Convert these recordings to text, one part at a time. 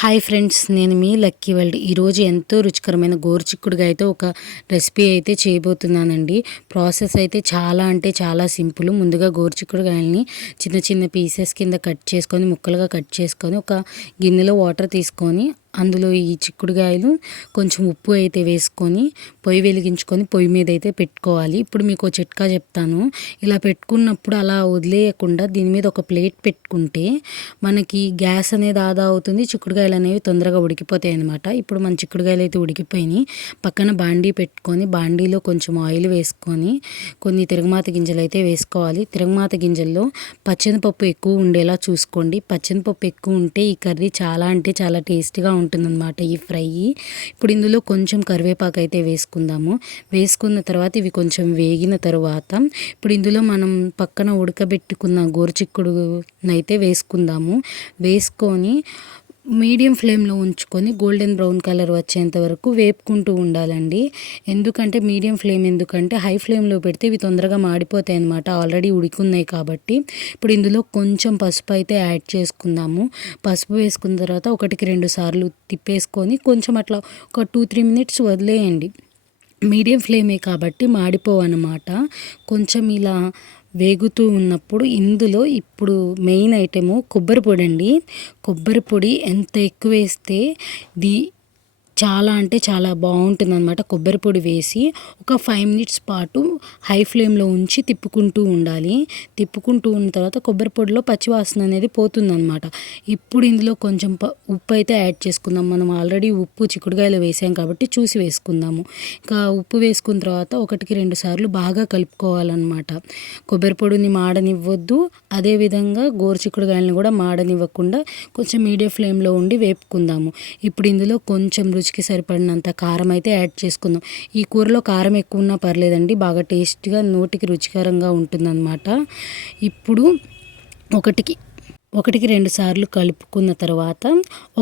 Hi friends నేను మీ lucky world. ఈరోజు ఎంతో రుచికరమైన గోరుచిక్కుడుగా అయితే ఒక రెసిపీ అయితే చేయబోతున్నానండి. ప్రాసెస్ అయితే చాలా అంటే చాలా సింపుల్. ముందుగా గోరుచిక్కుడుగాయల్ని చిన్న చిన్న పీసెస్ కింద కట్ చేసుకొని ముక్కలుగా కట్ చేసుకొని ఒక గిన్నెలో వాటర్ తీసుకొని అందులో ఈ చిక్కుడుగాయలు కొంచెం ఉప్పు అయితే వేసుకొని పొయ్యి వెలిగించుకొని పొయ్యి మీద అయితే పెట్టుకోవాలి. ఇప్పుడు మీకు చిట్కా చెప్తాను. ఇలా పెట్టుకున్నప్పుడు అలా వదిలేయకుండా దీని మీద ఒక ప్లేట్ పెట్టుకుంటే మనకి గ్యాస్ అనేది ఆదా అవుతుంది చిక్కుడుకాయలు అనేవి తొందరగా ఉడికిపోతాయి అనమాట ఇప్పుడు మన చిక్కుడుకాయలు అయితే ఉడికిపోయినాయి. పక్కన బాండీ పెట్టుకొని బాండీలో కొంచెం ఆయిల్ వేసుకొని కొన్ని తిరగమాత గింజలు అయితే వేసుకోవాలి. తిరగమాత గింజల్లో పచ్చనిపప్పు ఎక్కువ ఉండేలా చూసుకోండి. పచ్చనిపప్పు ఎక్కువ ఉంటే ఈ కర్రీ చాలా అంటే చాలా టేస్టీగా ఉంటుందన్నమాట ఈ ఫ్రై. ఇప్పుడు ఇందులో కొంచెం కరివేపాకు అయితే వేసుకుందాము. వేసుకున్న తర్వాత ఇవి కొంచెం వేగిన తర్వాత ఇప్పుడు ఇందులో మనం పక్కన ఉడకబెట్టుకున్న గోరుచిక్కుడునైతే వేసుకుందాము. వేసుకొని మీడియం ఫ్లేమ్లో ఉంచుకొని గోల్డెన్ బ్రౌన్ కలర్ వచ్చేంత వరకు వేపుకుంటూ ఉండాలండి. ఎందుకంటే మీడియం ఫ్లేమ్ ఎందుకంటే హై ఫ్లేమ్లో పెడితే ఇవి తొందరగా మాడిపోతాయి అనమాట ఆల్రెడీ ఉడికున్నాయి కాబట్టి. ఇప్పుడు ఇందులో కొంచెం పసుపు అయితే యాడ్ చేసుకుందాము. పసుపు వేసుకున్న తర్వాత ఒకటికి రెండు సార్లు తిప్పేసుకొని కొంచెం అట్లా ఒక టూ త్రీ మినిట్స్ వదిలేయండి. మీడియం ఫ్లేమే కాబట్టి మాడిపోవన్నమాట కొంచెం ఇలా వేగుతూ ఉన్నప్పుడు ఇందులో ఇప్పుడు మెయిన్ ఐటెము కొబ్బరి పొడి అండి. కొబ్బరి పొడి ఎంత ఎక్కువ వేస్తే ది చాలా అంటే చాలా బాగుంటుంది అనమాట కొబ్బరి పొడి వేసి ఒక ఫైవ్ మినిట్స్ పాటు హై ఫ్లేమ్లో ఉంచి తిప్పుకుంటూ ఉండాలి. తిప్పుకుంటూ ఉన్న తర్వాత కొబ్బరి పొడిలో పచ్చివాసన అనేది పోతుందన్నమాట. ఇప్పుడు ఇందులో కొంచెం ఉప్పు అయితే యాడ్ చేసుకుందాం. మనం ఆల్రెడీ ఉప్పు చిక్కుడుకాయలు వేసాం కాబట్టి చూసి వేసుకుందాము. ఇంకా ఉప్పు వేసుకున్న తర్వాత ఒకటికి రెండు సార్లు బాగా కలుపుకోవాలన్నమాట. కొబ్బరి పొడిని మాడనివ్వద్దు. అదేవిధంగా గోరు చిక్కుడుకాయలను కూడా మాడనివ్వకుండా కొంచెం మీడియం ఫ్లేమ్లో ఉండి వేపుకుందాము. ఇప్పుడు ఇందులో కొంచెం రుచి రుచికి సరిపడినంత కారం అయితే యాడ్ చేసుకుందాం. ఈ కూరలో కారం ఎక్కువ ఉన్నా పర్లేదండి బాగా టేస్ట్గా నోటికి రుచికరంగా ఉంటుందన్నమాట. ఇప్పుడు ఒకటికి ఒకటికి రెండు సార్లు కలుపుకున్న తర్వాత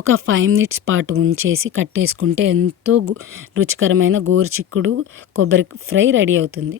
ఒక ఫైవ్ మినిట్స్ పాటు ఉంచేసి కట్టేసుకుంటే ఎంతో రుచికరమైన గోరుచిక్కుడు కొబ్బరి ఫ్రై రెడీ అవుతుంది.